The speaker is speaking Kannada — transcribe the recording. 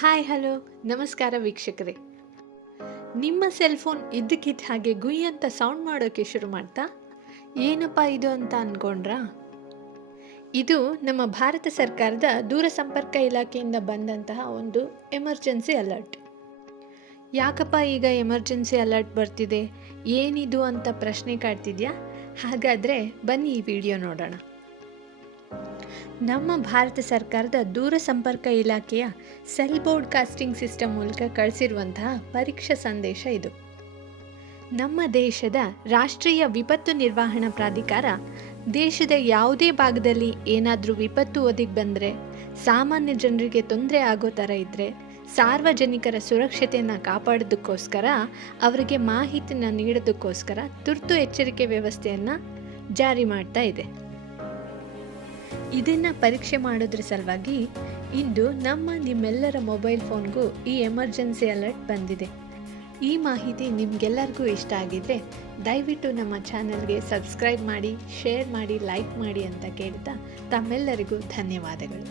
ಹಾಯ್ ಹಲೋ ನಮಸ್ಕಾರ ವೀಕ್ಷಕರೇ. ನಿಮ್ಮ ಸೆಲ್ ಫೋನ್ ಇದ್ದಕ್ಕಿದ್ದ ಹಾಗೆ ಗುಯ್ ಅಂತ ಸೌಂಡ್ ಮಾಡೋಕ್ಕೆ ಶುರು ಮಾಡ್ತಾ ಏನಪ್ಪ ಇದು ಅಂತ ಅಂದ್ಕೊಂಡ್ರಾ? ಇದು ನಮ್ಮ ಭಾರತ ಸರ್ಕಾರದ ದೂರಸಂಪರ್ಕ ಇಲಾಖೆಯಿಂದ ಬಂದಂತಹ ಒಂದು ಎಮರ್ಜೆನ್ಸಿ ಅಲರ್ಟ್. ಯಾಕಪ್ಪ ಈಗ ಎಮರ್ಜೆನ್ಸಿ ಅಲರ್ಟ್ ಬರ್ತಿದೆ, ಏನಿದು ಅಂತ ಪ್ರಶ್ನೆ ಕಾಡ್ತಿದ್ಯಾ? ಹಾಗಾದರೆ ಬನ್ನಿ ಈ ವಿಡಿಯೋ ನೋಡೋಣ. ನಮ್ಮ ಭಾರತ ಸರ್ಕಾರದ ದೂರಸಂಪರ್ಕ ಇಲಾಖೆಯ ಸೆಲ್ ಬ್ರಾಡ್ಕಾಸ್ಟಿಂಗ್ ಸಿಸ್ಟಮ್ ಮೂಲಕ ಕಳಿಸಿರುವಂತಹ ಪರೀಕ್ಷಾ ಸಂದೇಶ ಇದು. ನಮ್ಮ ದೇಶದ ರಾಷ್ಟ್ರೀಯ ವಿಪತ್ತು ನಿರ್ವಹಣಾ ಪ್ರಾಧಿಕಾರ ದೇಶದ ಯಾವುದೇ ಭಾಗದಲ್ಲಿ ಏನಾದರೂ ವಿಪತ್ತು ಒದಗಿ ಬಂದರೆ, ಸಾಮಾನ್ಯ ಜನರಿಗೆ ತೊಂದರೆ ಆಗೋ ಥರ ಇದ್ದರೆ, ಸಾರ್ವಜನಿಕರ ಸುರಕ್ಷತೆಯನ್ನು ಕಾಪಾಡೋದಕ್ಕೋಸ್ಕರ ಅವರಿಗೆ ಮಾಹಿತಿನ ನೀಡೋದಕ್ಕೋಸ್ಕರ ತುರ್ತು ಎಚ್ಚರಿಕೆ ವ್ಯವಸ್ಥೆಯನ್ನು ಜಾರಿ ಮಾಡ್ತಾ ಇದೆ. ಇದನ್ನು ಪರೀಕ್ಷೆ ಮಾಡೋದ್ರ ಸಲುವಾಗಿ ಇಂದು ನಿಮ್ಮೆಲ್ಲರ ಮೊಬೈಲ್ ಫೋನ್ಗೂ ಈ ಎಮರ್ಜೆನ್ಸಿ ಅಲರ್ಟ್ ಬಂದಿದೆ. ಈ ಮಾಹಿತಿ ನಿಮಗೆಲ್ಲರಿಗೂ ಇಷ್ಟ ಆಗಿದ್ದರೆ ದಯವಿಟ್ಟು ನಮ್ಮ ಚಾನಲ್ಗೆ ಸಬ್ಸ್ಕ್ರೈಬ್ ಮಾಡಿ, ಶೇರ್ ಮಾಡಿ, ಲೈಕ್ ಮಾಡಿ ಅಂತ ಕೇಳ್ತಾ ತಮ್ಮೆಲ್ಲರಿಗೂ ಧನ್ಯವಾದಗಳು.